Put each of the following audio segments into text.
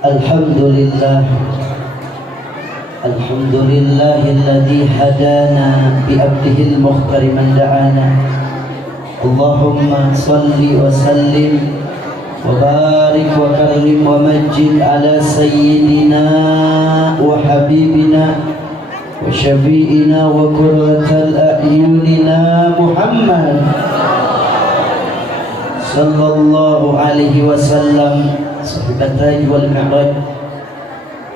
Alhamdulillah, alhamdulillahilladzi hadana bi abdihil mukhtar man da'ana. Allahumma salli wa sallim wa barik wa karim wa majid ala sayyidina wa habibina wa syafi'ina wa qurratal a'yunina Muhammad sallallahu alaihi wasallam. Sahibatai wal mi'raj,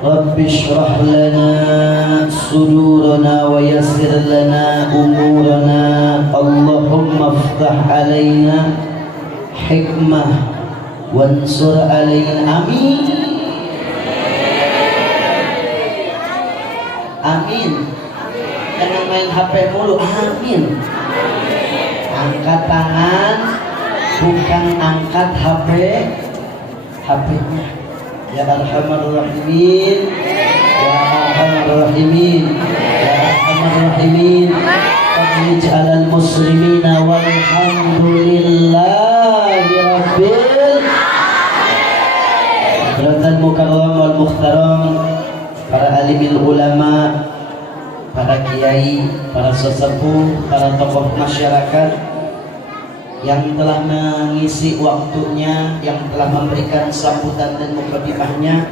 Rabbi shrah lana sudurana wa yassir lana umurana. Allahumma iftah alaina hikmah wansur alaina. Amin. Amin. Jangan main HP mulu. Amin. Angkat tangan, bukan angkat HP-nya. Ya Arhamar Rahimin, Ya Arhamar Rahimin, Ya Arhamar Rahimin. Ij'alal muslimina walhamdulillahi rabbil Hadratal Mukarram wal Mukhtaram, para alimil ulama, para kiai, para sesepuh, para tokoh masyarakat yang telah mengisi waktunya, yang telah memberikan sambutan dan mukadimahnya.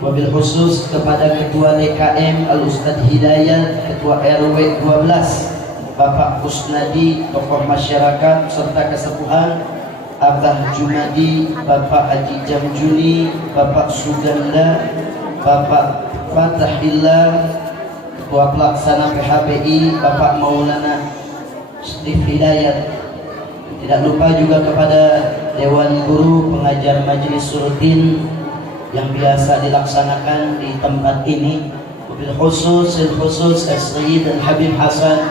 Wabil khusus kepada Ketua DKM Al-Ustadz Hidayat, Ketua RW 12 Bapak Kusnadi, tokoh masyarakat serta kesepuhan Abah Jumadi, Bapak Haji Jamjuni, Bapak Suganda, Bapak Fatahillah, Ketua Pelaksana PHBI Bapak Maulana Steve Hidayat. Tidak lupa juga kepada Dewan Guru Pengajar Majelis Surdin yang biasa dilaksanakan di tempat ini. Wabil khusus As-Sayyid dan Habib Hasan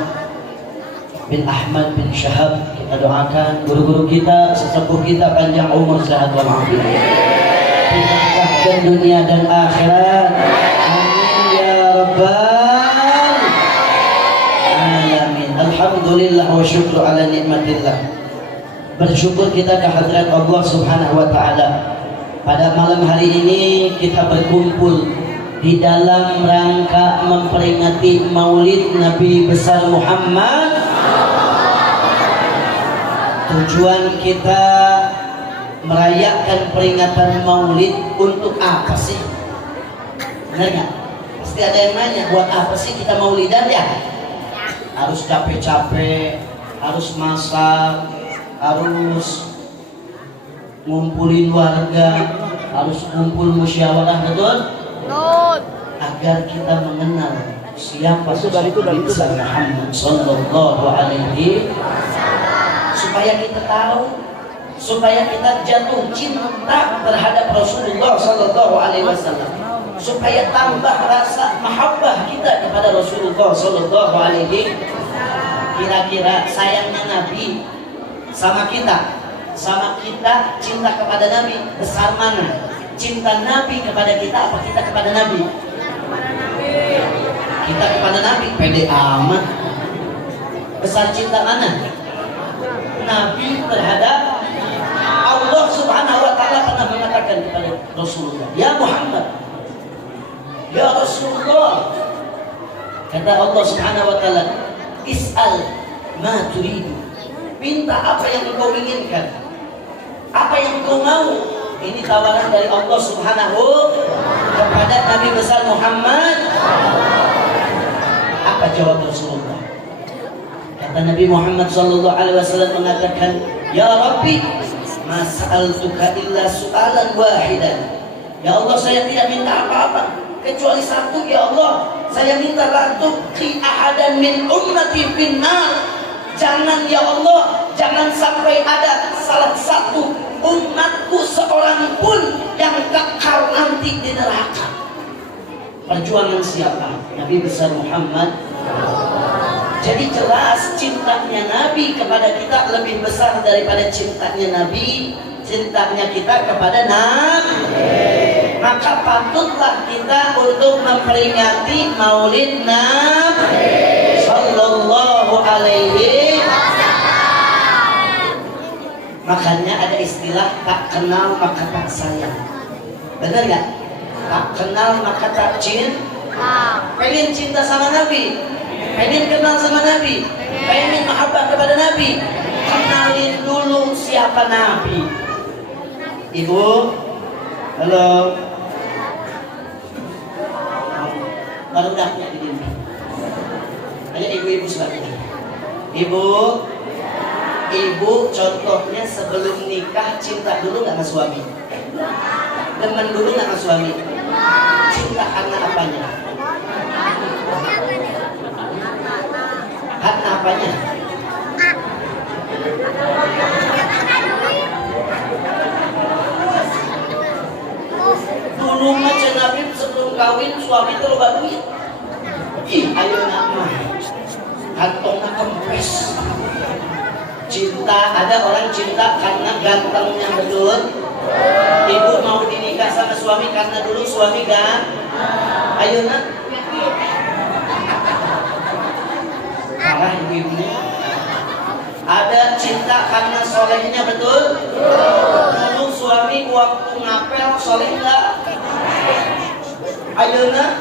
bin Ahmad bin Syahab, kita doakan guru-guru kita, sesepuh kita panjang umur, sehat walafiat, dimudahkan dunia dan akhirat. Amin ya rabbal alamin. Alhamdulillah wa syukru ala nikmatillah. Bersyukur kita kehadirat Allah Subhanahu wa ta'ala. Pada malam hari ini kita berkumpul di dalam rangka memperingati Maulid Nabi besar Muhammad. Tujuan kita merayakan peringatan Maulid untuk apa sih? Benar nggak? Pasti ada yang nanya, buat apa sih kita Maulidan ya? Harus capek-capek, harus masak, harus ngumpulin warga, harus kumpul musyawarah, betul? Agar kita mengenal siapa sosok Muhammad sallallahu alaihi wasallam, supaya kita tahu, supaya kita jatuh cinta terhadap Rasulullah sallallahu alaihi wasallam, supaya tambah rasa mahabbah kita kepada Rasulullah sallallahu alaihi wasallam. Kira-kira sayangnya Nabi sama kita cinta kepada Nabi besar mana? Cinta Nabi kepada kita apa kita kepada Nabi? Kita kepada Nabi pede amat. Besar cinta mana? Nabi terhadap Allah Subhanahu wa ta'ala pernah mengatakan kepada Rasulullah, ya Muhammad, ya Rasulullah, kata Allah Subhanahu wa ta'ala, is'al ma turidu, minta apa yang engkau inginkan, apa yang engkau mau. Ini tawaran dari Allah Subhanahu kepada Nabi besar Muhammad. Apa jawab Rasulullah? Kata Nabi Muhammad sallallahu alaihi wasallam mengatakan, ya Rabbi, ma sa'altuka illa su'alan wahidan. Ya Allah, saya tidak minta apa-apa kecuali satu, ya Allah, saya minta la tuqi ahadan min ummati finnar. Jangan ya Allah, jangan sampai ada salah satu umatku seorang pun yang kekal nanti di neraka. Perjuangan siapa? Nabi besar Muhammad. Jadi jelas cintanya Nabi kepada kita lebih besar daripada cintanya Nabi, cintanya kita kepada Nabi. Maka patutlah kita untuk memperingati Maulid Nabi sallallahu alaihi wasallam. Makanya ada istilah tak kenal maka tak sayang. Benar nggak? Tak kenal maka tak cinta. Pengen cinta sama Nabi, pengen kenal sama Nabi, pengen mahabbah kepada Nabi, kenalin dulu siapa Nabi. Ibu, halo. Baru daknya di sini. Ada ibu-ibu sebagainya. Ibu contohnya sebelum nikah cinta dulu nggak sama suami? Demen dulu nggak sama suami? Cinta karena apanya? Karena apanya? Dulu macam Nabi sebelum kawin suami itu loba duit. Ayo nak mah, kantongnya kempes. Cinta, ada orang cinta karena gantengnya, betul. Ibu mau dinikah sama suami karena dulu suami kan? Ayo nak. Parah ibu-ibunya. Ada cinta karena solehnya, betul. Dulu suami waktu ngapel soleh enggak? Ayo nak.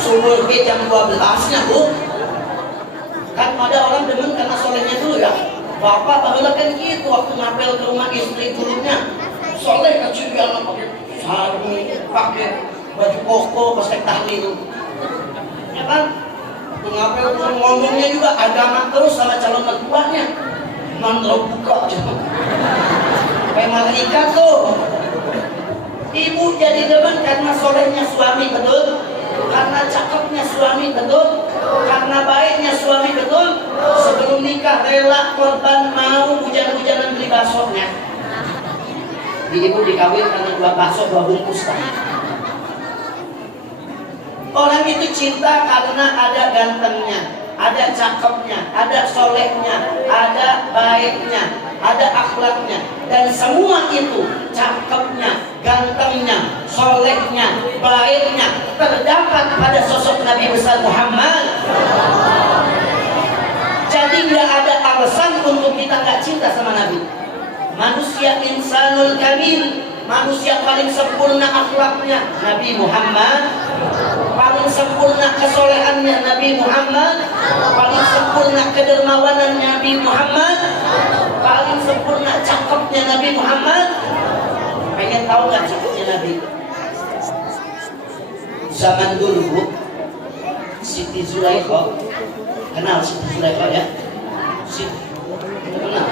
Subuh ke jam 12-nya bu. Kan ada orang demen karena solehnya dulu ya. Bapak barulah kan gitu waktu ngapel ke rumah istri dulunya. Soleh kecil dia pakai sarung, pakai baju koko, pakai tahlil. Ya kan? Ngapel ngomongnya juga agama terus sama calon mertuanya. Mantrau buka aja. Kayak malaikat tuh. Ibu jadi demen karena solehnya suami, betul. Karena cakepnya suami, betul. Karena baiknya suami, betul. Sebelum nikah rela korban mau hujan-hujanan beli baksonya. Ibu dikawin karena 2 bakso 2 bungkus. Orang itu cinta karena ada gantengnya, ada cakepnya, ada solehnya, ada baiknya, ada akhlaknya. Dan semua itu, cakepnya, gantengnya, solehnya, baiknya, terdapat pada sosok Nabi besar Muhammad. Jadi nggak ada alasan untuk kita nggak cinta sama Nabi. Manusia insanul kamil, manusia paling sempurna akhlaknya Nabi Muhammad, paling sempurna kesolehannya Nabi Muhammad, paling sempurna kedermawanan Nabi Muhammad, paling sempurna cakepnya Nabi Muhammad. Pengen tahu nggak cakepnya Nabi? Zaman dulu Siti Zulaikha, kenal Siti Zulaikha ya? Siti, kenal?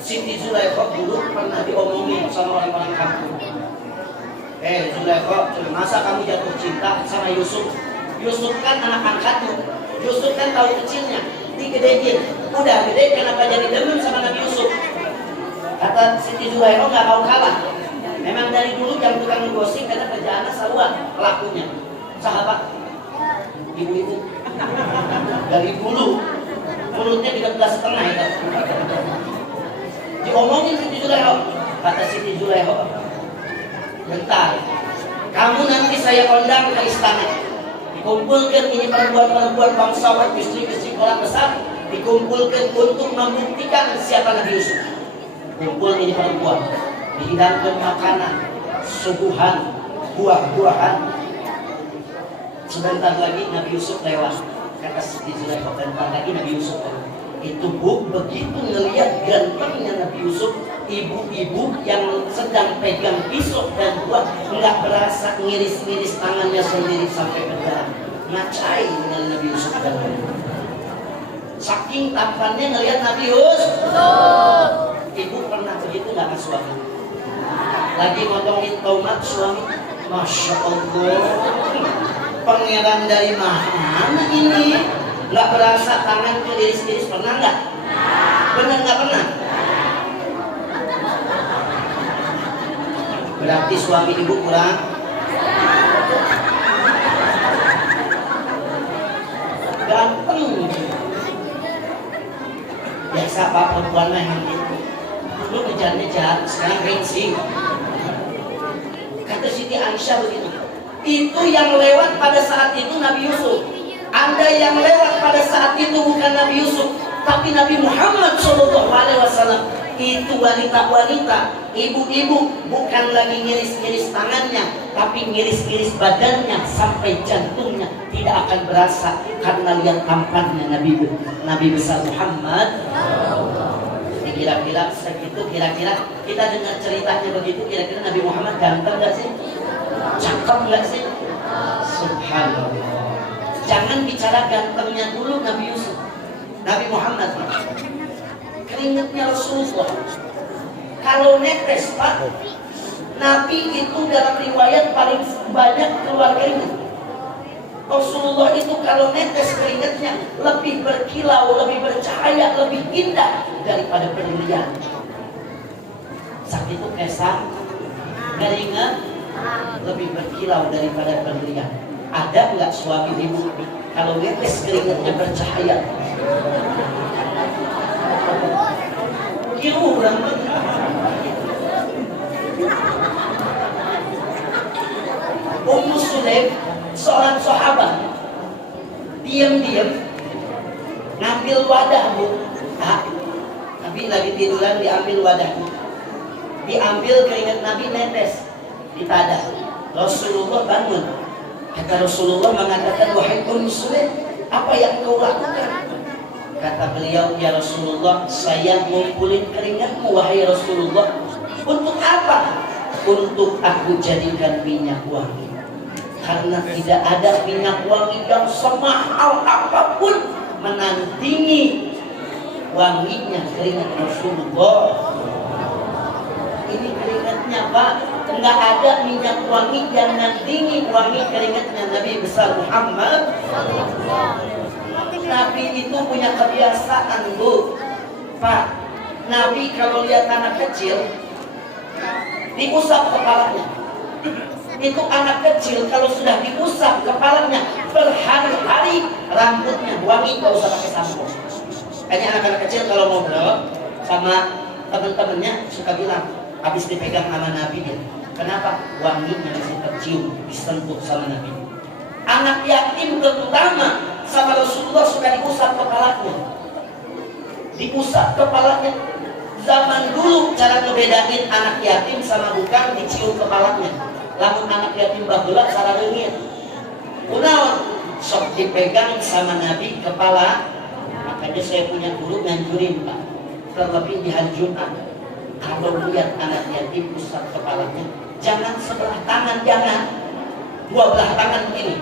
Siti Zulaikha dulu pernah diomongin sama orang-orang kampung. Zulaikha, masa kamu jatuh cinta sama Yusuf? Yusuf kan anak angkatmu. Yusuf kan tahu kecilnya, digedein. Udah gede, kenapa jadi demen sama Nabi Yusuf? Kata Siti Zulaikha nggak mau kalah. Memang dari dulu yang tukang gosip karena kerjaannya saluan pelakunya. Sahabat, ibu-ibu. Dari dulu mulutnya 13,5 itu. Diomongin Siti Zulaikha. Kata Siti Zulaikha, bentar, kamu nanti saya undang ke istana. Dikumpulkan ini perempuan-perempuan bangsawan, istri-istri orang besar, dikumpulkan untuk membuktikan siapa Nabi Yusuf. Kumpul ini perempuan, dihidangkan makanan, suguhan, buah-buahan. Sebentar lagi Nabi Yusuf lewat. Kata Siti Zulaikha, bentar lagi Nabi Yusuf lewat. Itu bu, begitu ngelihat gantengnya Nabi Yusuf, ibu-ibu yang sedang pegang pisau dan buah nggak berasa ngiris-ngiris tangannya sendiri sampai berdarah. Ngacai dengan Nabi Yusuf dan saking tampannya ngelihat Nabi Yusuf. Ibu pernah begitu nggak ke suami? Lagi ngomongin tomat suami, Masya Allah, pangeran dari mana ini? Nggak berasa tangan itu iris-iris, pernah nggak? Benar nggak pernah? Berarti suami ibu kurang ganteng. Biasa pak perempuan mah yang gitu. Dulu ngejar-ngejar, sekarang gengsi. Kata Siti Aisyah begitu. Itu yang lewat pada saat itu Nabi Yusuf. Anda yang lewat pada saat itu bukan Nabi Yusuf, Tapi Nabi Muhammad SAW itu wanita-wanita, ibu-ibu, bukan lagi ngiris-ngiris tangannya, tapi ngiris-ngiris badannya sampai jantungnya tidak akan berasa karena lihat tampannya Nabi besar Muhammad. Jadi kira-kira segitu, kira-kira kita dengar ceritanya begitu, kira-kira Nabi Muhammad ganteng nggak sih? Cakep nggak sih? Subhanallah. Jangan bicara gantengnya dulu Nabi Yusuf. Nabi Muhammad, keringatnya Rasulullah kalau netes, Pak, Nabi itu dalam riwayat paling banyak keluar keringat. Rasulullah itu kalau netes keringatnya lebih berkilau, lebih bercahaya, lebih indah daripada berlian. Saat itu kesang keringat lebih berkilau daripada berlian. Ada nggak suami ibu kalau netes keringatnya bercahaya? Kilau banget. Ummu Sulaim, seorang sahabat, diam-diam ngambil wadah, Bu. Nabi lagi tiduran, diambil wadahnya, diambil keringat Nabi, netes di tadah. Rasulullah bangun. Kata Rasulullah mengatakan, wahai Ummu Sulaim, apa yang kau lakukan? Kata beliau, ya Rasulullah, saya ngumpulin keringatmu, wahai Rasulullah. Untuk apa? Untuk aku jadikan minyak wangi. Karena tidak ada minyak wangi yang semahal apapun menandingi wanginya keringat Rasulullah. Ini keringatnya, Pak. Enggak ada minyak wangi yang menandingi wangi keringatnya Nabi besar Muhammad. Nabi itu punya kebiasaan, Bu, Pak. Nabi kalau lihat anak kecil diusap kepalanya. Itu anak kecil kalau sudah diusap kepalanya berhari-hari rambutnya wangi, gak usah pakai sampo. Kayaknya anak-anak kecil kalau ngobrol sama teman-temannya suka bilang habis dipegang sama Nabi dia. Kenapa? Wanginya masih tercium, disentuh sama Nabi. Anak yatim terutama sama Rasulullah suka diusap kepalanya. Diusap kepalanya. Zaman dulu cara ngebedain anak yatim sama bukan dicium kepalanya. Lamun anak yatim baheula sarareungit. Kunaon? Sok dipegang sama Nabi kepala. Makanya saya punya guru nganjurin, Pak. Terlebih di hari Jumat. Kalau lihat anak yatim usap kepalanya, jangan sebelah tangan, jangan. Dua belah tangan begini.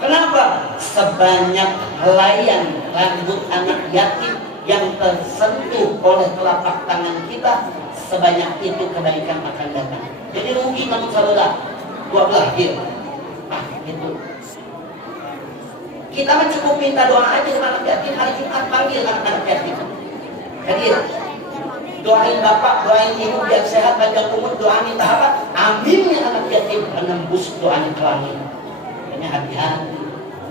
Kenapa? Sebanyak helaian rambut anak yatim yang tersentuh oleh telapak tangan kita, sebanyak itu kebaikan akan datang. Jadi rugi kamu saudara, dua belah gitu. Gitu. Kita cukup minta doa aja sama anak yatim, hari Jumat panggil anak-anak yatim. Hadir. Doain bapak, doain ibu biar sehat, panjang umur, doa minta apa? Aminnya anak yatim menembus doanya ke langit. Hanya hati-hati.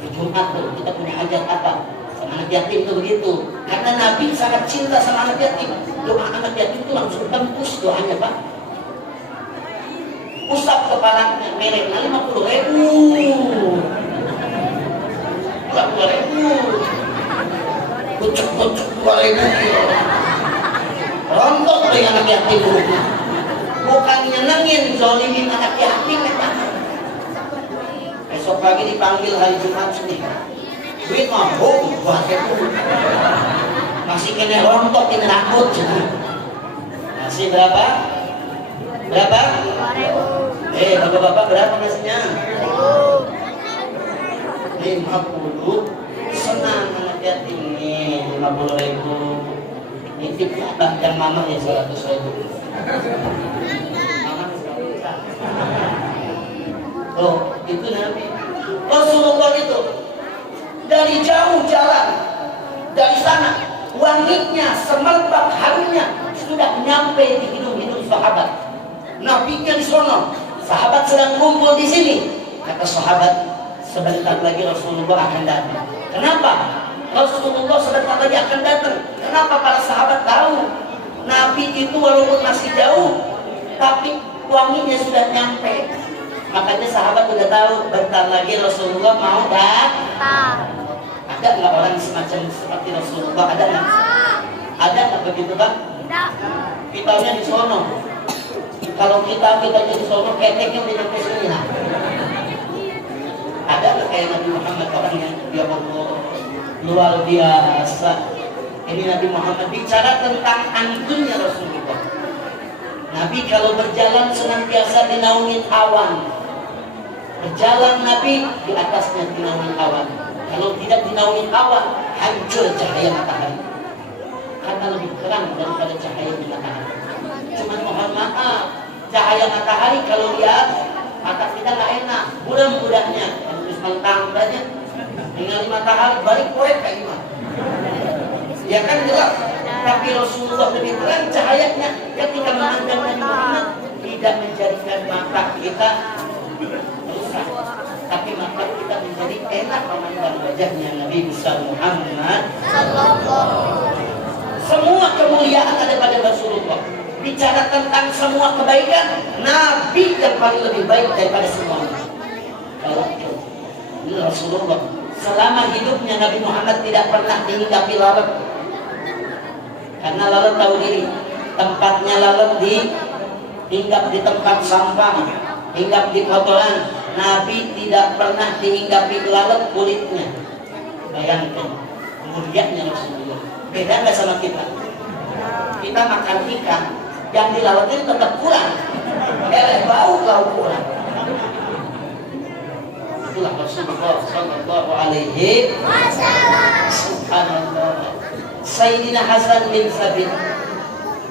Di Jumat tuh kita punya hajat apa? Sama anak yatim tuh begitu. Karena Nabi sangat cinta sama anak yatim. Doa anak yatim itu langsung tembus doanya, Pak. Usap kepalanya, mereknya 50.000. 50.000. Kucuk-kucuk 2.000. Rontok tuh anak yatim. Bukan nyenengin, zolimin anak yatim, Pak. Besok pagi dipanggil hari Jumat sini. Duit mampu buat itu. Masih kena rontok, kena rambut. Masih berapa? Berapa? Bapak-bapak berapa nasinya? 50. Senang anak yatim ini 50.000. Nitip abah dan mama ya 100.000. Oh, itu Nabi. Rasulullah itu dari jauh jalan, dari sana wanginya, semerbak harumnya sudah nyampe di hidung-hidung sahabat. Nabinya di sono, sahabat sedang kumpul di sini. Kata sahabat, sebentar lagi Rasulullah akan datang. Kenapa? Rasulullah sebentar lagi akan datang. Kenapa para sahabat tahu? Nabi itu walaupun masih jauh, tapi wanginya sudah nyampe. Makanya sahabat sudah tahu bentar lagi Rasulullah mau datang. Ada Ada nggak orang semacam seperti Rasulullah? Ada nggak? Ada nggak begitu kan? Kitanya di sono. Kalau kita di sono, keteknya udah nyampe sini lah. Ada nggak kayak Nabi Muhammad, orang yang dia Allah luar biasa? Ini Nabi Muhammad bicara tentang antunnya Rasulullah. Nabi kalau berjalan senantiasa dinaungin awan. Berjalan Nabi di atasnya dinaungin awan. Kalau tidak dinaungin awan, hancur cahaya matahari. Karena lebih terang daripada cahaya matahari. Cuman mohon maaf, cahaya matahari kalau lihat mata kita nggak enak, mudah-mudahnya terus mentang banyak dengan matahari balik poek kayak gimana? Ya kan jelas. Tapi Rasulullah lebih terang cahayanya ketika memandang Nabi Muhammad tidak menjadikan mata kita rusak, tapi mata kita menjadi enak memandang wajahnya Nabi besar Muhammad. Semua kemuliaan ada pada Rasulullah. Bicara tentang semua kebaikan, Nabi yang paling lebih baik daripada semuanya. Kalau ini Rasulullah, selama hidupnya Nabi Muhammad tidak pernah dihinggapi lalat. Karena lalat tahu diri, tempatnya lalat hinggap di tempat sampah, hinggap di kotoran. Nabi tidak pernah dihinggapi lalat kulitnya. Bayangkan kemuliaannya Rasulullah. Beda nggak sama kita? Kita makan ikan, yang dilalatin tetap kurang, bau kurang. Itulah Rasulullah Sallallahu Alaihi Wasallam. Subhanallah. Sayyidina Hasan bin Sabit,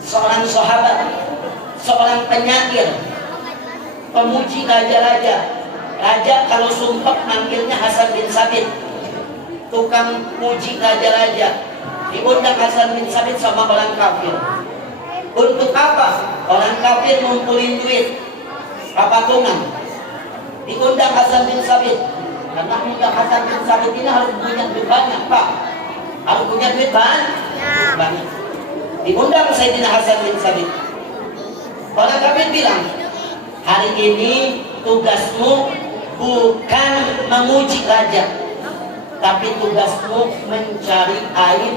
seorang sahabat, seorang penyair, pemuji raja-raja. Raja kalau sumpah manggilnya Hasan bin Sabit, tukang puji raja-raja. Diundang Hasan bin Sabit sama orang kafir. Untuk apa? Orang kafir ngumpulin duit patungan. Diundang Hasan bin Sabit. Karena undang Hasan bin Sabit ini harus punya duit banyak, Pak. Harus punya duit banyak. Diundang Sayyidina Hasan bin Sabit. Orang kafir bilang, hari ini tugasmu bukan memuji raja, tapi tugasmu mencari aib,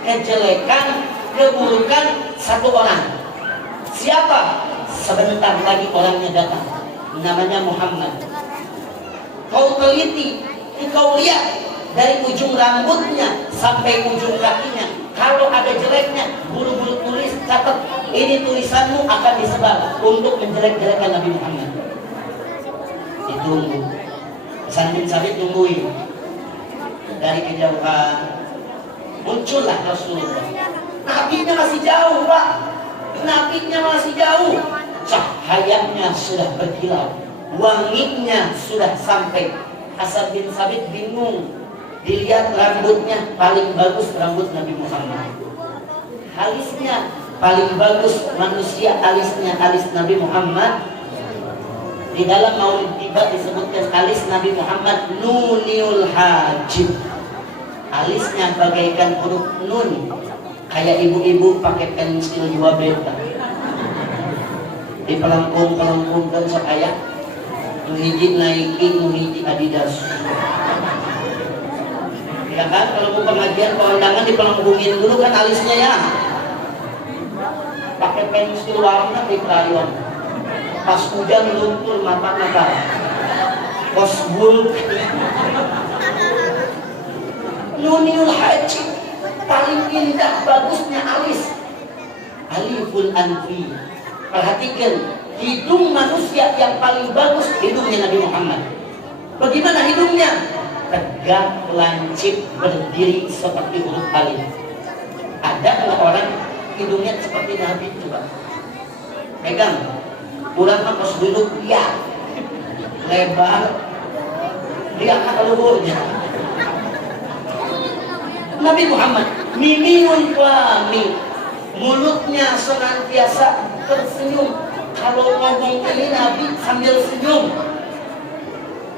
kejelekan, keburukan satu orang. Siapa? Sebentar lagi orangnya datang. Namanya Muhammad. Kau teliti, kau lihat dari ujung rambutnya sampai ujung kakinya. Kalau ada jeleknya, buru-buru tulis, catat. Ini tulisanmu akan disebar untuk menjelek-jelekkan Nabi Muhammad. Ditunggu. Hasan bin Sabit tungguin. Dari kejauhan muncullah Rasulullah. Nabinya masih jauh, Pak. Nabinya masih jauh. Cahayanya sudah berkilau, wanginya sudah sampai. Hasan bin Sabit bingung. Dilihat rambutnya paling bagus rambut Nabi Muhammad. Alisnya paling bagus manusia, alisnya alis Nabi Muhammad. Di dalam Maulid Tiba disebutkan alis Nabi Muhammad Nuniul Hajib. Alisnya bagaikan huruf nun, kayak ibu-ibu pakai pensil 2 beta. Di pelengkung dan sok ayah nuhiji Nike, nuhiji Adidas. Ya kan, kalau mau pengajian kondangan dipelengkungin dulu kan alisnya ya. Pakai pensil warna di krayon. Pas hujan luntur mata-mata. Kosbul. Nuniul Haji, paling indah bagusnya alis. Aliful Anfi. Perhatikan, hidung manusia yang paling bagus hidungnya Nabi Muhammad. Bagaimana hidungnya? Tegak, lancip, berdiri seperti huruf alif. Ada nggak orang hidungnya seperti Nabi? Coba pegang. Kurang pas duduk ya lebar, dia akan luhurnya. Nabi Muhammad mimiun wami, mulutnya senantiasa tersenyum. Kalau ngomong ini Nabi sambil senyum.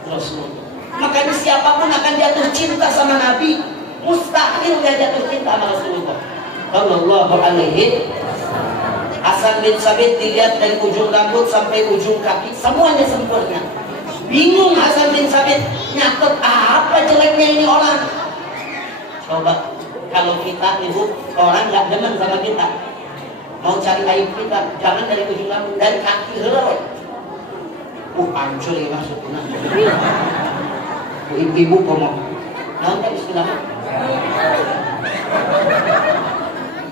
Rasul. Makanya siapapun akan jatuh cinta sama Nabi, mustahil nggak jatuh cinta sama Rasulullah Sallallahu Alaihi. Hasan bin Sabit dilihat dari ujung rambut sampai ujung kaki, semuanya sempurna. Bingung Hasan bin Sabit, nyatet apa jeleknya ini orang. Coba kalau kita ibu orang nggak demen sama kita, mau cari aib kita, jangan dari ujung rambut, dari kaki helai. Hancur ya maksudnya. Ibu ngomong, nanti bismillah.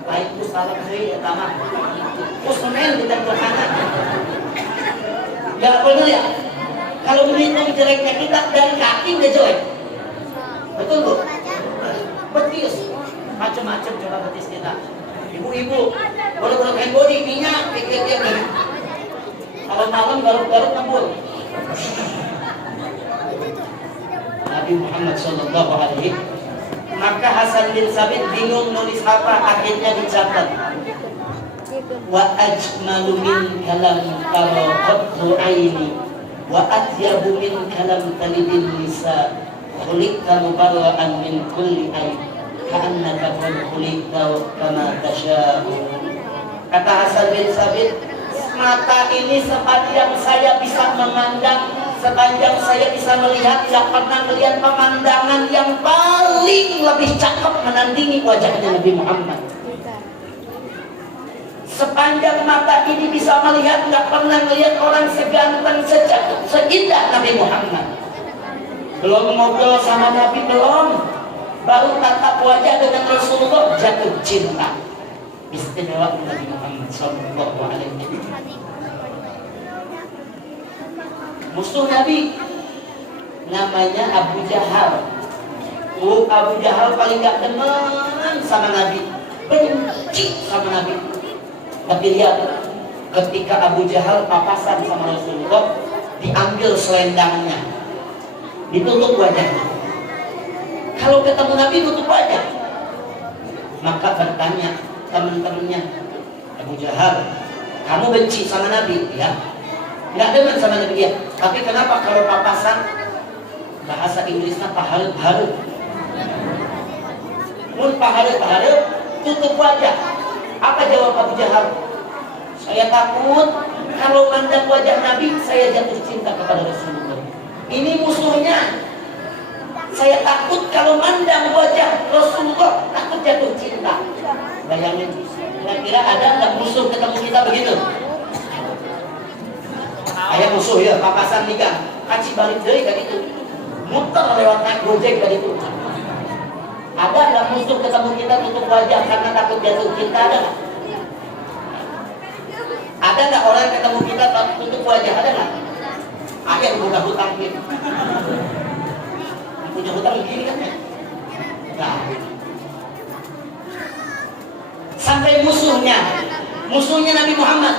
Baik salam sih ya tamat. Usmen kita berkanan. Gak boleh ya. Kalau melihat jeleknya kita dari kaki udah jelek. Betul bu? Betis. Macam-macam coba betis kita. Ibu-ibu, boleh kain body, minyak, pikir-pikir. Kalau malam garuk-garuk ngebul. Nabi Muhammad Sallallahu Alaihi. Maka Hasan bin Sabit bingung nulis apa, akhirnya dicatat. Wa ajmalu min kalam qaraqatu aini wa atyabu min kalam talibin nisa khuliqta mubarra'an min kulli aib ka'annaka qad khuliqta kama tasha'u. Kata Hasan bin Sabit, mata ini sepanjang saya bisa memandang, sepanjang saya bisa melihat, tidak pernah melihat pemandangan yang paling lebih cakep menandingi wajahnya Nabi Muhammad. Sepanjang mata ini bisa melihat, tidak pernah melihat orang seganteng, secakep, seindah Nabi Muhammad. Belum ngobrol sama Nabi, belum, baru tatap wajah dengan Rasulullah, jatuh cinta. Istimewa Nabi Muhammad Sallallahu Alaihi Wasallam. Musuh Nabi namanya Abu Jahal. Abu Jahal paling gak demen sama Nabi, benci sama Nabi. Tapi lihat, ketika Abu Jahal papasan sama Rasulullah, diambil selendangnya, ditutup wajahnya. Kalau ketemu Nabi tutup wajah. Maka bertanya teman-temannya, Abu Jahal, kamu benci sama Nabi? Ya, nggak demen sama Nabi dia. Tapi kenapa kalau papasan, bahasa Inggrisnya paharep-harep, mun paharep-harep, tutup wajah. Apa jawab Abu Jahal? Saya takut kalau mandang wajah Nabi, saya jatuh cinta kepada Rasulullah. Ini musuhnya. Saya takut kalau mandang wajah Rasulullah, takut jatuh cinta. Bayangin, kira-kira ada nggak musuh ketemu kita begitu? Ayah musuh ya, papasan nikah, kaci balik dari kayak gitu, muter lewat naik gojek kayak gitu. Ada nggak musuh ketemu kita tutup wajah karena takut jatuh cinta? Ada nggak? Ada nggak orang ketemu kita tutup wajah? Ada nggak? Ayah buka hutang gitu. Punya hutang begini kan ya? Nah. Sampai musuhnya Nabi Muhammad,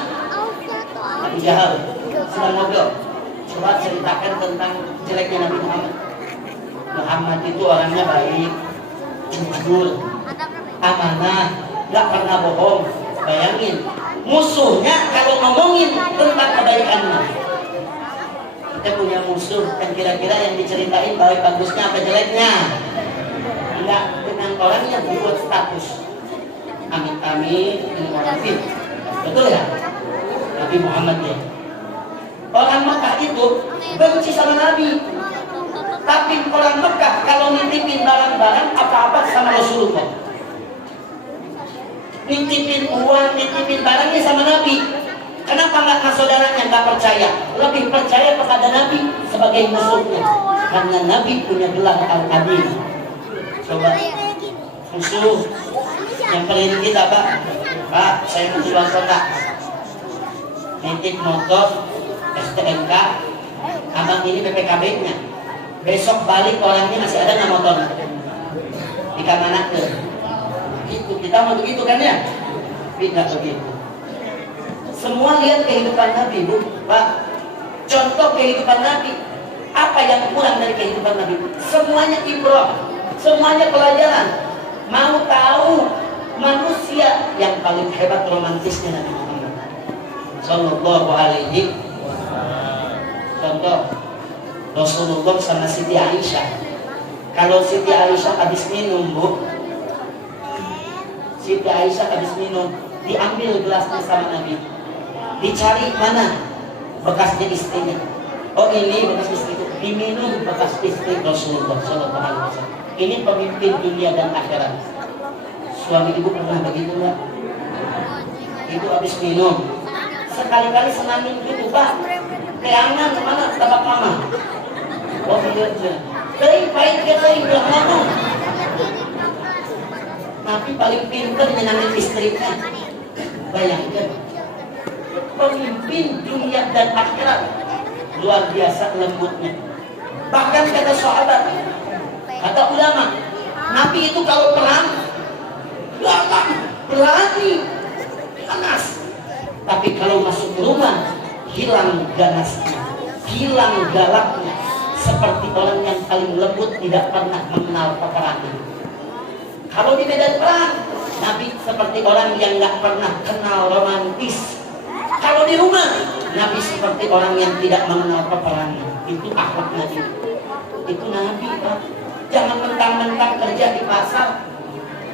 Abu Jahal, sedang ngobrol. Coba ceritakan tentang jeleknya Nabi Muhammad. Muhammad itu orangnya baik, jujur, amanah, gak pernah bohong. Bayangin, musuhnya kalau ngomongin tentang kebaikannya. Kita punya musuh, dan kira-kira yang diceritain baik bagusnya apa jeleknya? Enggak, dengan orang yang dibuat status. Amit-amit, ini orang fit. Betul ya? Nabi Muhammad ya. Orang Mekah itu benci sama Nabi. Tapi orang Mekah kalau nitipin barang-barang apa-apa sama Rasulullah, nitipin uang, nitipin barangnya sama Nabi. Kenapa nggak ke saudaranya? Nggak percaya. Lebih percaya kepada Nabi sebagai musuhnya. Karena Nabi punya gelar Al-Amin. Coba musuh yang paling kita, Pak, saya mau jual Pak, nitip motor STNK, abang ini PPKB-nya. Besok balik orangnya masih ada nggak motor? Di mana ke? Itu kita mau begitu kan ya? Tidak begitu. Semua lihat kehidupan Nabi, Bu, Pak. Contoh kehidupan Nabi. Apa yang kurang dari kehidupan Nabi? Semuanya ibrah, semuanya pelajaran. Mau tahu manusia yang paling hebat romantisnya Nabi Muhammad Sallallahu Alaihi Wasallam. Contoh, Rasulullah sama Siti Aisyah. Kalau Siti Aisyah habis minum, Bu, Siti Aisyah habis minum, diambil gelasnya sama Nabi, dicari mana bekasnya istrinya. Oh ini bekas istri itu, diminum bekas istri Rasulullah Sallallahu Alaihi Wasallam. Ini pemimpin dunia dan akhirat. Suami ibu pernah begitu nggak? Ibu habis minum, sekali-kali senangin gitu, Pak. Keangan kemana? Tabak mama. Oh iya aja. Pahit kita bilang ngomong. Nabi paling pintar menyenangkan istrinya. Bayangkan, pemimpin dunia dan akhirat, luar biasa lembutnya. Bahkan kata sahabat, kata ulama, Nabi itu kalau perang gampang, berani, ganas. Tapi kalau masuk rumah, hilang ganasnya, hilang galaknya. Seperti orang yang paling lembut, tidak pernah mengenal peperangan. Kalau di medan perang, Nabi seperti orang yang nggak pernah kenal romantis. Kalau di rumah, Nabi seperti orang yang tidak mengenal peperangan. Itu akhlak Nabi. Itu Nabi, Pak. Jangan mentang-mentang kerja di pasar,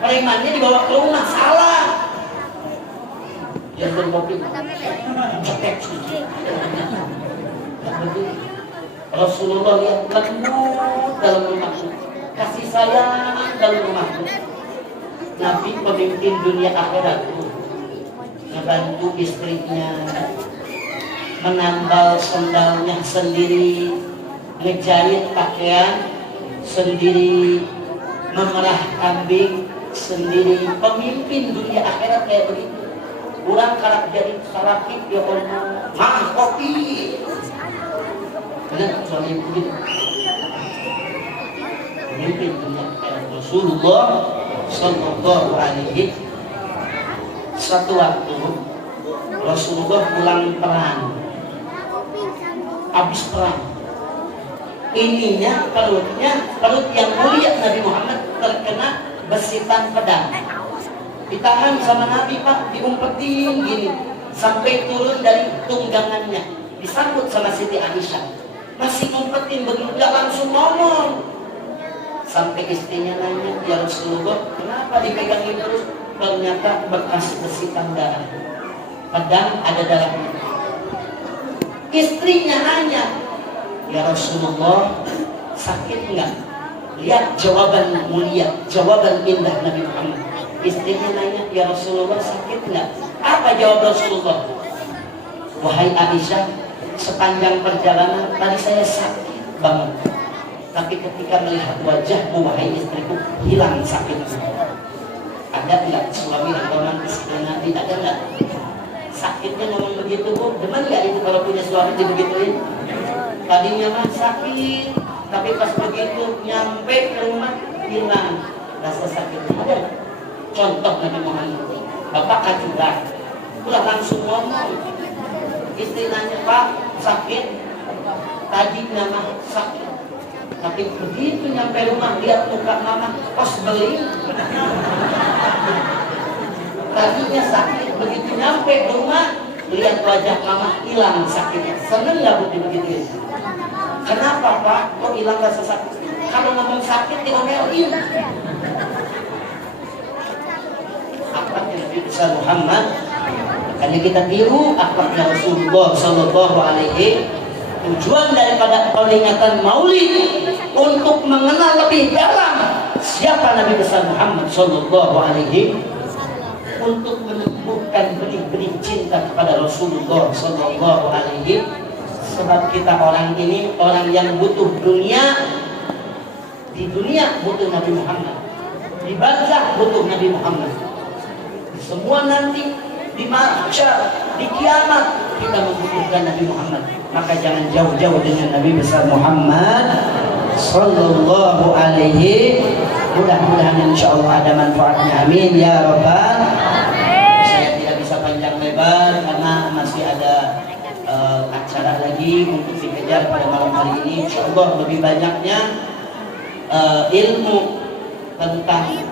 premannya dibawa ke rumah, salah. Jangan kopi, cetek. Rasulullah yang lembut dalam rumahku, kasih sayang dalam rumahku. Nabi pemimpin dunia akhirat, ngebantu istrinya, menambal sendalnya sendiri, ngejahit pakaian sendiri, memerah kambing sendiri. Pemimpin dunia akhirat kayak begitu. Kurang karak jadi salakit ya Allah, mah kopi. Benar suami begitu. Pemimpin dunia akhirat Rasulullah Sallallahu Alaihi. Satu waktu Rasulullah pulang perang, habis perang, ininya perut yang mulia Nabi Muhammad terkena besitan pedang. Ditahan sama Nabi, Pak, diumpetin gini sampai turun dari tunggangannya, disambut sama Siti Aisyah. Masih ngumpetin begitu, gak langsung ngomong. Sampai istrinya nanya, ya Rasulullah, kenapa dipegangin terus? Ternyata bekas besitan darah, pedang ada darahnya. Istrinya nanya, ya Rasulullah, sakit enggak? Lihat jawaban mulia, jawaban indah Nabi Muhammad. Istrinya nanya, ya Rasulullah, sakit enggak? Apa jawab Rasulullah? Wahai Aisyah, sepanjang perjalanan tadi saya sakit banget, tapi ketika melihat wajahmu wahai istriku, hilang sakitmu. Ada enggak suami yang romantis dengan Nabi? Ada enggak? Sakitnya ngomong begitu, Bu. Demen enggak itu kalau punya suami digituin? Tadinya mah sakit, tapi pas begitu nyampe ke rumah hilang rasa sakitnya. Ada enggak? Contoh Nabi Muhammad. Bapak kacuran, udah langsung ngomong. Istri nanya, Pak, sakit? Tadi nama sakit, tapi begitu nyampe rumah lihat muka mama, pas beli. Tadinya sakit, begitu nyampe rumah lihat wajah mama, hilang sakitnya. Seneng nggak Bu begitu? Kenapa Pak? Kok hilang rasa sakit? Kalau ngomong sakit diomelin. Akhlaknya Nabi besar Muhammad, makanya kita tiru akhlaknya Rasulullah Sallallahu Alaihi. Tujuan daripada peringatan Maulid untuk mengenal lebih dalam siapa Nabi besar Muhammad Sallallahu Alaihi, untuk menumbuhkan benih-benih cinta kepada Rasulullah Sallallahu Alaihi. Sebab kita orang ini orang yang butuh dunia, di dunia butuh Nabi Muhammad, di barzakh butuh Nabi Muhammad. Semua nanti di mahsyar, di kiamat kita membutuhkan Nabi Muhammad. Maka jangan jauh-jauh dengan Nabi besar Muhammad Sallallahu Alaihi. Mudah-mudahan insyaallah ada manfaatnya, amin ya rabbal. Saya tidak bisa panjang lebar karena masih ada acara lagi untuk dikejar pada malam hari ini. Insyaallah lebih banyaknya ilmu tentang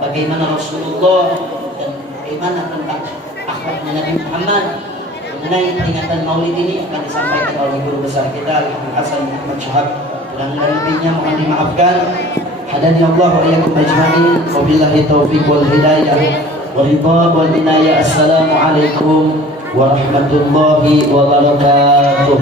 bagaimana Rasulullah dan bagaimana tentang akhlaknya Nabi Muhammad. Mengenai peringatan Maulid ini akan disampaikan oleh guru besar kita Al Hasan Muhammad Syahab. Kurang lebihnya mohon dimaafkan. Hadani Allah wa iyyakum ajma'in. Wabillahi taufiq wal hidayah wa ridha wal inayah. Assalamualaikum warahmatullahi wabarakatuh.